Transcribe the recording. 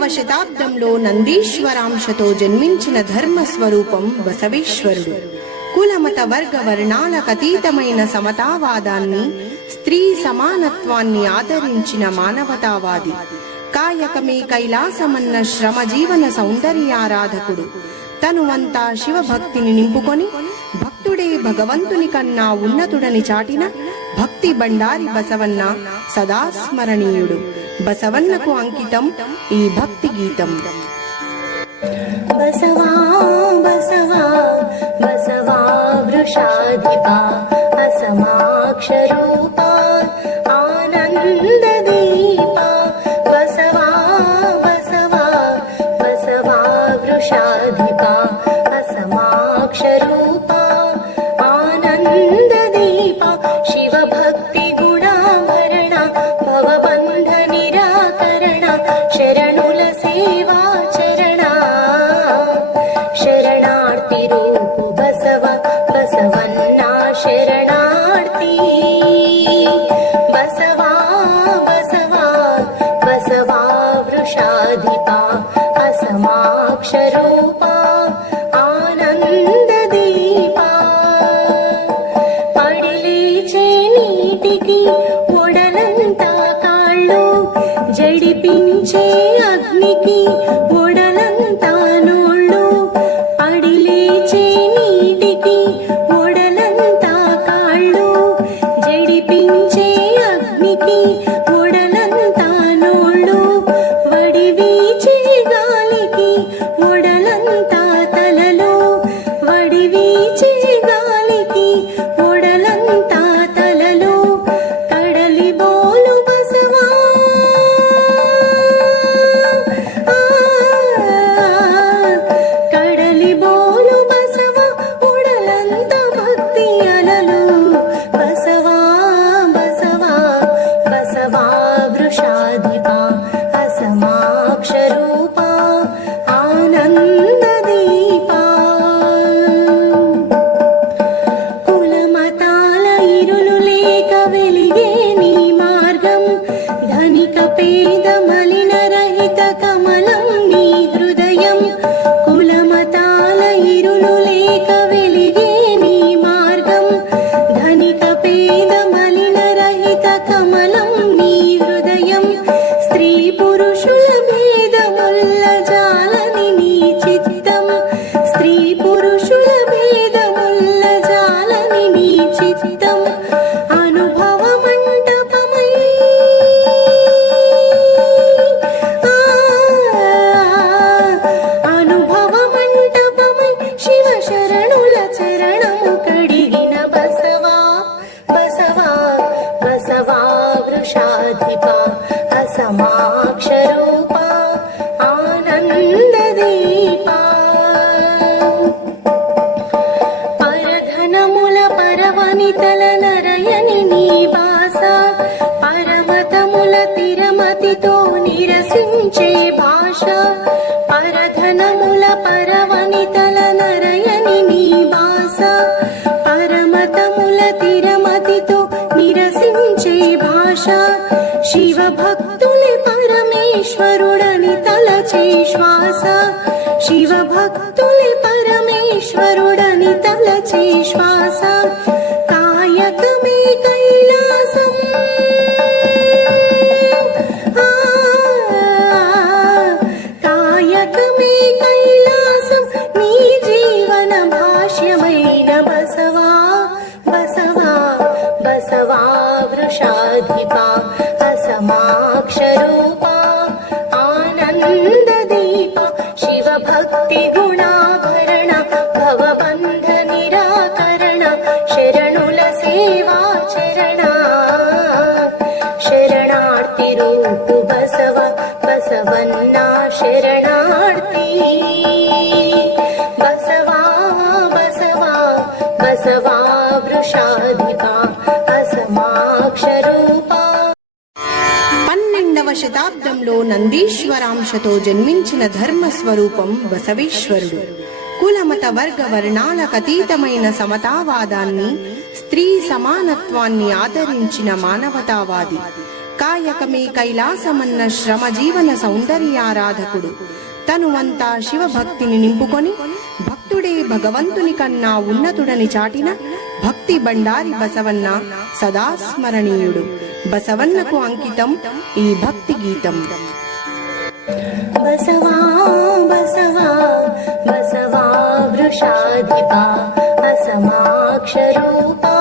పన్నెండవ శతాబ్దంలో నందీశ్వరాంశతో జన్మించిన ధర్మ స్వరూపం బసవేశ్వరుడు. కులమత వర్గ వర్ణాలకు అతీతమైన సమతావాదాన్ని స్త్రీ సమానత్వాన్ని ఆదరించిన మానవతావాది. కాయకమే కైలాసమన్న శ్రమ జీవన సౌందర్యారాధకుడు తనువంతా శివభక్తిని నింపుకొని భక్తుడే భగవంతుని కన్నా ఉన్నతుడని చాటిన భక్తి బండారి బసవన్న సదా స్మరణీయుడు. బసవన్నకు అంకితం ఈ భక్తి గీతం. బసవా బసవా బసవా వృషాధిపా. शाधिता असमाक्षरूपा आनन्ददीपा पडिलीचे नीटिकी उडलन्ता काळ्ळु जडिपिञ्चे अग्निकी വേലി తిరమతితో నిరసించే భాష పరధనముల పరవనితల నరయని నీ భాష పరమతముల తిరమతితో నిరసించే భాష శివ భక్తులి పరమేశ్వరుడని తలచే శ్వాస శివ భక్తులి పరమేశ్వరుడని తలచే శ్వాస. वा वृषाधिपा कसमाक्षरूपा आनन्ददीपा शिवभक्ति गुणाभरण शरणुलसेवाचरणा। शरणार्तिरूपु बसव बसवन्ना शरणार्थीरूप बसवा बसवा बसवा वृषाधि పన్నెండవ శతాబ్దంలో నందీశ్వరాంశతో జన్మించిన ధర్మ స్వరూపం బసవేశ్వరుడు. కులమత వర్గ వర్ణాలకు అతీతమైన సమతావాదాన్ని స్త్రీ సమానత్వాన్ని ఆదరించిన మానవతావాది. కాయకమే కైలాసమన్న శ్రమ జీవన సౌందర్యారాధకుడు. తనువంతా శివభక్తిని నింపుకొని భక్తుడే భగవంతుని కన్నా ఉన్నతుడని చాటిన భక్తి బండారి బసవన్న సదా స్మరణీయుడు. బసవన్నకు అంకితం ఈ భక్తి గీతం. బసవా బసవా బసవా వృషాధిపా బసవాక్షరూపా